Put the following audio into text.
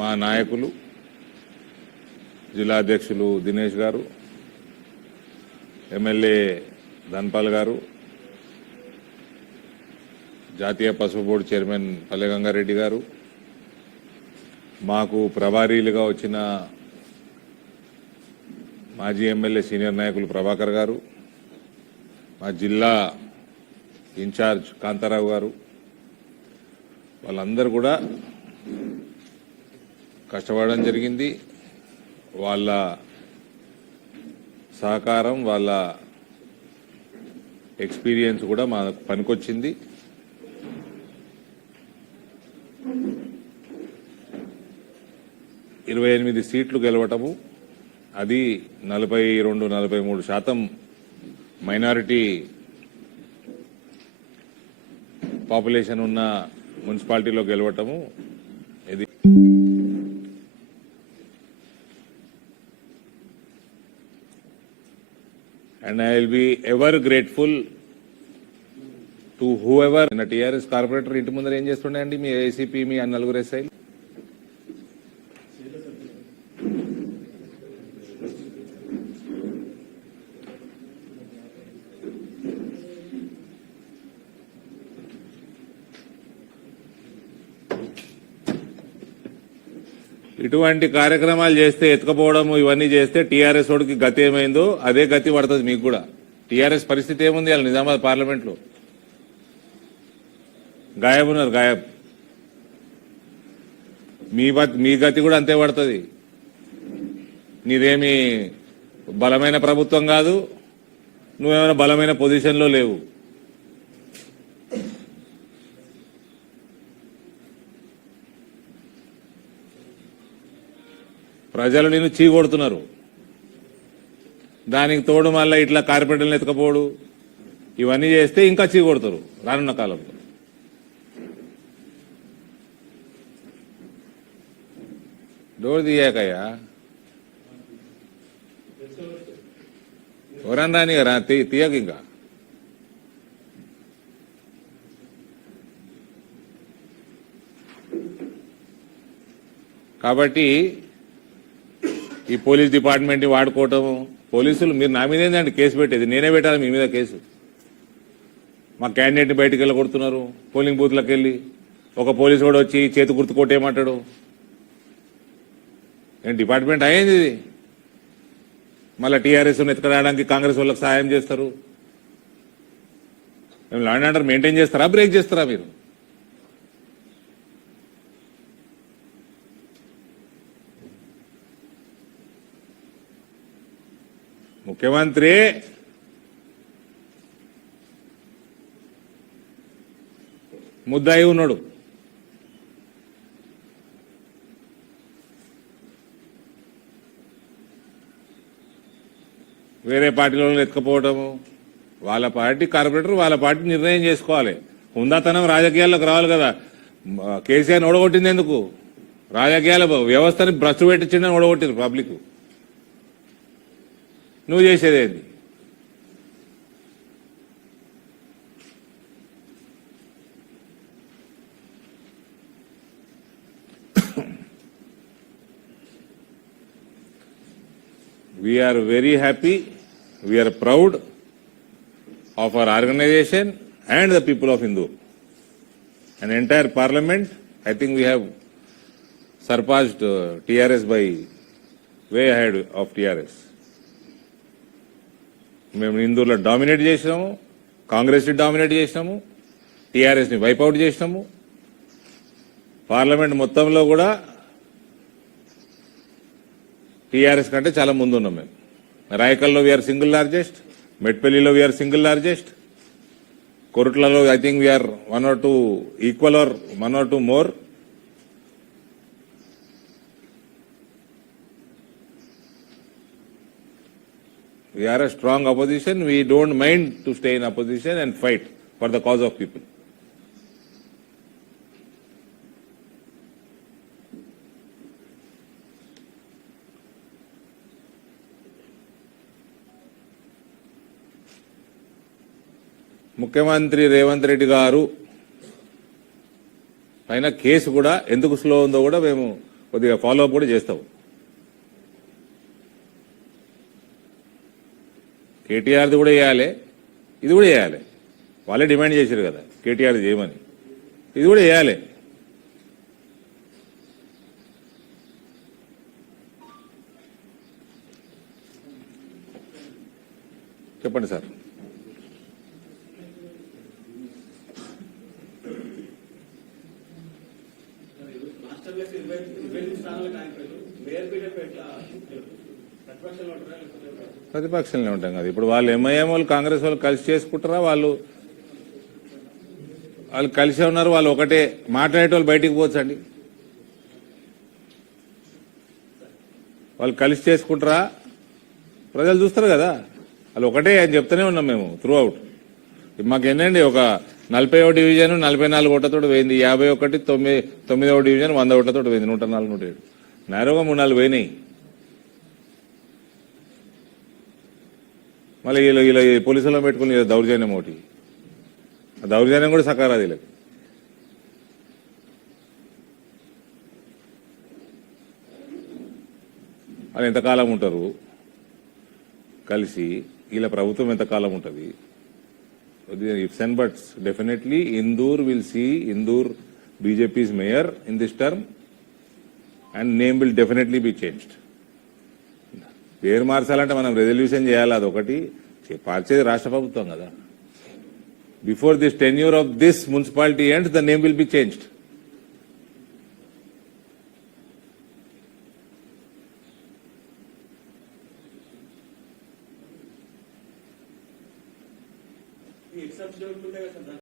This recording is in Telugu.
మా నాయకులు జిల్లా అధ్యక్షులు దినేష్ గారు, ఎమ్మెల్యే ధన్పాల్ గారు, జాతీయ పసుపు బోర్డు చైర్మన్ పల్లె గంగారెడ్డి గారు, మాకు ప్రభారీలుగా వచ్చిన మాజీ ఎమ్మెల్యే సీనియర్ నాయకులు ప్రభాకర్ గారు, మా జిల్లా ఇన్ఛార్జ్ కాంతారావు గారు, వాళ్ళందరూ కూడా కష్టపడడం జరిగింది. వాళ్ళ సహకారం, వాళ్ళ ఎక్స్పీరియన్స్ కూడా మాకు పనికొచ్చింది. ఇరవై 28 సీట్లు గెలవటము, అది 42-43% మైనారిటీ పాపులేషన్ ఉన్న మున్సిపాలిటీలో గెలవటము ఇది and I will be ever grateful to whoever. నిన్న టీఆర్ఎస్ కార్పొరేటర్ ఇంటి ముందర ఏం చేస్తుండే మీ ఏసీపీ, మీ నలుగురు ఎస్ఐలు? ఇటువంటి కార్యక్రమాలు చేస్తే, ఎత్తుకపోవడం ఇవన్నీ చేస్తే టీఆర్ఎస్ వాడికి గతి ఏమైందో అదే గతి పడుతుంది మీకు కూడా. టీఆర్ఎస్ పరిస్థితి ఏముంది అలా నిజామాబాద్ పార్లమెంట్లో? గాయబ్ ఉన్నారు, గాయబ్. మీ గతి కూడా అంతే పడుతుంది. నీదేమి బలమైన ప్రభుత్వం కాదు, నువ్వేమైనా బలమైన పొజిషన్లో లేవు. ప్రజలు నిన్ను చీకొడుతున్నారు. దానికి తోడు మళ్ళీ ఇట్లా కార్పొరేటర్లను ఎత్తుకపోడు ఇవన్నీ చేస్తే ఇంకా చీకొడతారు రానున్న కాలంలో. డోర్ తీయాకయ్యా, ఎవరన్నా రాని కదా తీయక. ఇంకా కాబట్టి ఈ పోలీస్ డిపార్ట్మెంట్ వాడుకోవటము, పోలీసులు మీరు నా మీద ఏంటంటే కేసు పెట్టేది, నేనే పెట్టాలి మీ మీద కేసు. మా క్యాండిడేట్ని బయటకు వెళ్ళి కొడుతున్నారు, పోలింగ్ బూత్లకు వెళ్ళి. ఒక పోలీసు కూడా వచ్చి చేతి గుర్తు కొట్టేయమంటాడు. ఏం డిపార్ట్మెంట్ అయ్యింది ఇది? మళ్ళీ టీఆర్ఎస్ ఎత్తుకరావడానికి కాంగ్రెస్ వాళ్ళకి సహాయం చేస్తారు. లా అండ్ ఆర్డర్ మెయింటైన్ చేస్తారా, బ్రేక్ చేస్తారా మీరు? ముఖ్యమంత్రి ముద్దాయి ఉన్నాడు. వేరే పార్టీలో ఎత్తుకపోవటము, వాళ్ళ పార్టీ కార్పొరేటర్ వాళ్ళ పార్టీ నిర్ణయం చేసుకోవాలి. హుందాతనం రాజకీయాల్లోకి రావాలి కదా. కేసీఆర్ ఓడగొట్టింది ఎందుకు? రాజకీయాల వ్యవస్థని భ్రష్టు పెట్టించిందని ఓడగొట్టింది పబ్లిక్. నువ్వు చేసేదేంది? We are very happy, we are proud of our organization and the people of Hindu. An entire parliament, I think we have surpassed TRS by way ahead of TRS. మేము హిందూలో డామినేట్ చేసినాము, కాంగ్రెస్ని డామినేట్ చేసినాము, టీఆర్ఎస్ని వైపౌట్ చేసినాము. పార్లమెంట్ మొత్తంలో కూడా టీఆర్ఎస్ కంటే చాలా ముందు ఉన్నాం మేము. రాయకల్లో వీఆర్ సింగిల్ లార్జెస్ట్, మెట్పల్లిలో వీఆర్ సింగిల్ లార్జెస్ట్, కొరుట్లలో I think we're 1 or 2 equal or 1 or 2 more. We are a strong opposition. We don't mind to stay in opposition and fight for the cause of people. ముఖ్యమంత్రి రేవంత్ రెడ్డి గారు పైన కేసు కూడా ఎందుకు స్లో ఉందో కూడా మేము కొద్దిగా ఫాలో అప్ కూడా చేస్తావు. కేటీఆర్ది కూడా చేయాలి, ఇది కూడా చేయాలి. వాళ్ళే డిమాండ్ చేశారు కదా కేటీఆర్ చేయమని, ఇది కూడా చేయాలి. చెప్పండి సార్. ప్రతిపక్షంలో ఉంటాం కదా. ఇప్పుడు వాళ్ళు ఎంఐఎం వాళ్ళు కాంగ్రెస్ వాళ్ళు కలిసి చేసుకుంటారా? వాళ్ళు కలిసే ఉన్నారు. వాళ్ళు ఒకటే మాట్లాడేటోళ్ళు బయటికి పోవచ్చండి. వాళ్ళు కలిసి చేసుకుంటారా? ప్రజలు చూస్తారు కదా. వాళ్ళు ఒకటే అని చెప్తూనే ఉన్నాం మేము త్రూ అవుట్. మాకు ఎన్నండి ఒక 40వ డివిజన్ 44 ఓట్లతో పోయింది, 51 9వ డివిజన్ 100 ఓట్లతో పోయింది, 104 107 నేరుగా 3-4 పోయినాయి. మళ్ళీ ఇలా పోలీసులో పెట్టుకుని దౌర్జన్యం ఒకటి, ఆ దౌర్జన్యం కూడా సకారాది. వీళ్ళకి వాళ్ళు ఎంతకాలం ఉంటారు కలిసి? వీళ్ళ ప్రభుత్వం ఎంతకాలం ఉంటుంది? Ifs and buts. Definitely, Indoor will see Indoor BJP's mayor in this term, and name will definitely be changed. పేరు మార్చాలంటే మనం రెజల్యూషన్ చేయాలి, అదొకటి మార్చేది రాష్ట్ర ప్రభుత్వం కదా. Before this tenure of this municipality ends, the name will be changed.